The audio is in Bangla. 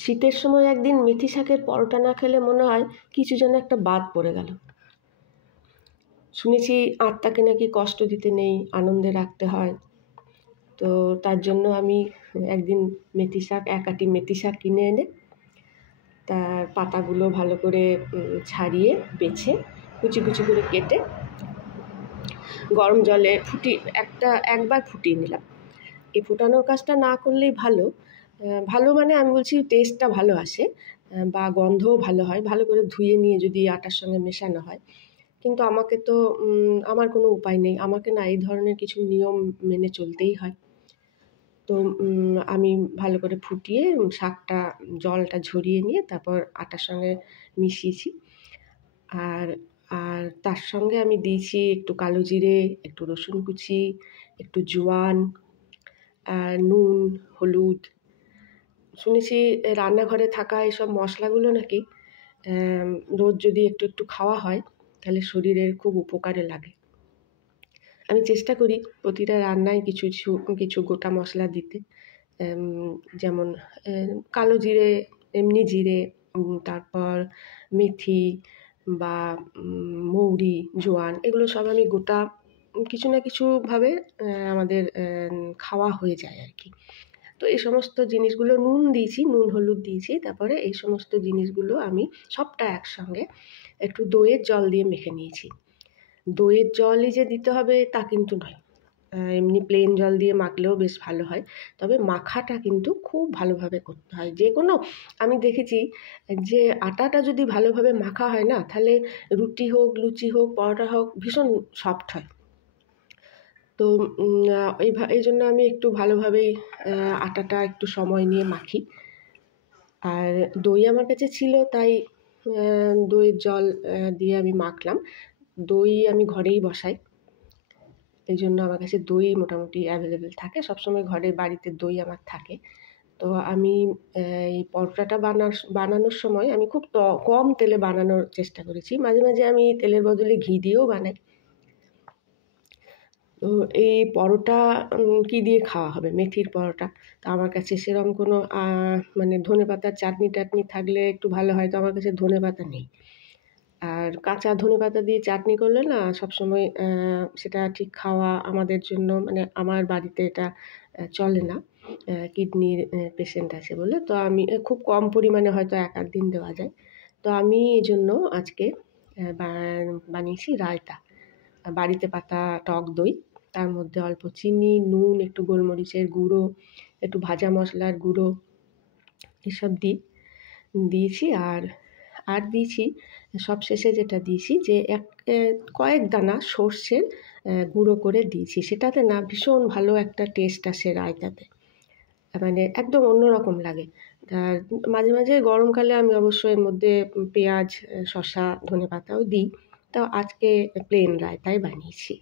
শীতের সময় একদিন মেথি শাকের পরোটা না খেলে মনে হয় কিছু যেন একটা বাদ পড়ে গেল। শুনেছি আত্মাকে নাকি কষ্ট দিতে নেই, আনন্দে রাখতে হয়। তো তার জন্য আমি একদিন এক আঁটি মেথি শাক কিনে এনে তার পাতাগুলো ভালো করে ছাড়িয়ে বেছে কুচি কুচি করে কেটে গরম জলে একবার ফুটিয়ে নিলাম। এই ফোটানোর কাজটা না করলেই ভালো মানে আমি বলছি টেস্টটা ভালো আসে বা গন্ধও ভালো হয়, ভালো করে ধুয়ে নিয়ে যদি আটার সঙ্গে মেশানো হয়। কিন্তু আমাকে তো আমার কোনো উপায় নেই, আমাকে না এই ধরনের কিছু নিয়ম মেনে চলতেই হয়। তো আমি ভালো করে ফুটিয়ে শাকটা জলটা ঝরিয়ে নিয়ে তারপর আটার সঙ্গে মিশিয়েছি। আর আর তার সঙ্গে আমি দিয়েছি একটু কালো জিরে, একটু রসুন কুচি, একটু জোয়ান, আর নুন, হলুদ। শুনেছি রান্নাঘরে থাকা এসব মশলাগুলো নাকি রোজ যদি একটু একটু খাওয়া হয় তাহলে শরীরের খুব উপকারে লাগে। আমি চেষ্টা করি প্রতিটা রান্নায় কিছু কিছু গোটা মশলা দিতে, যেমন কালো জিরে, এমনি জিরে, তারপর মেথি বা মৌরি, জোয়ান, এগুলো সব আমি গোটা কিছু না কিছুভাবে আমাদের খাওয়া হয়ে যায় আর কি। তো এই সমস্ত জিনিসগুলো নুন দিয়েছি, নুন হলুদ দিয়েছি, তারপরে এই সমস্ত জিনিসগুলো আমি সবটা একসঙ্গে একটু দইয়ের জল দিয়ে মেখে নিয়েছি। দইয়ের জলই যে দিতে হবে তা কিন্তু নয়, এমনি প্লেন জল দিয়ে মাখলেও বেশ ভালো হয়। তবে মাখাটা কিন্তু খুব ভালোভাবে করতে হয়। যে কোনো আমি দেখেছি যে আটাটা যদি ভালোভাবে মাখা হয় না, তাহলে রুটি হোক, লুচি হোক, পরোটা হোক, ভীষণ সফট হয়। তো এই জন্য আমি একটু ভালোভাবেই আটাটা একটু সময় নিয়ে মাখি। আর দই আমার কাছে ছিল, তাই দইয়ের জল দিয়ে আমি মাখলাম। দই আমি ঘরেই বসাই, এই জন্য আমার কাছে দই মোটামুটি অ্যাভেলেবেল থাকে, সবসময় ঘরে বাড়িতে দই আমার থাকে। তো আমি এই পরোটাটা বানানোর সময় আমি খুব কম তেলে বানানোর চেষ্টা করেছি। মাঝে মাঝে আমি তেলের বদলে ঘি দিয়েও বানাই। তো এই পরোটা কী দিয়ে খাওয়া হবে? মেথির পরোটা। তো আমার কাছে সেরকম কোনো মানে ধনেপাতার চাটনি টাটনি থাকলে একটু ভালো হয়, তো আমার কাছে ধনেপাতা নেই। আর কাঁচা ধনেপাতা দিয়ে চাটনি করলে না সবসময় সেটা ঠিক খাওয়া আমাদের জন্য, মানে আমার বাড়িতে এটা চলে না, কিডনির পেশেন্ট আছে বলে। তো আমি খুব কম পরিমাণে হয়তো এক আধ দিন দেওয়া যায়। তো আমি এই জন্য আজকে বানিয়েছি রায়তা। বাড়িতে পাতা টক দই, তার মধ্যে অল্প চিনি, নুন, একটু গোলমরিচের গুঁড়ো, একটু ভাজা মশলার গুঁড়ো, এসব দিয়েছি। আর দিয়েছি সবশেষে যেটা দিয়েছি যে কয়েক দানা সর্ষের গুঁড়ো করে দিয়েছি। সেটাতে না ভীষণ ভালো একটা টেস্ট আসে রায়তাতে, মানে একদম অন্যরকম লাগে। আর মাঝে মাঝে গরমকালে আমি অবশ্যই এর মধ্যে পেঁয়াজ, শসা, ধনেপাতাও দিই। তো আজকে প্লেন রায়তাই বানিয়েছি।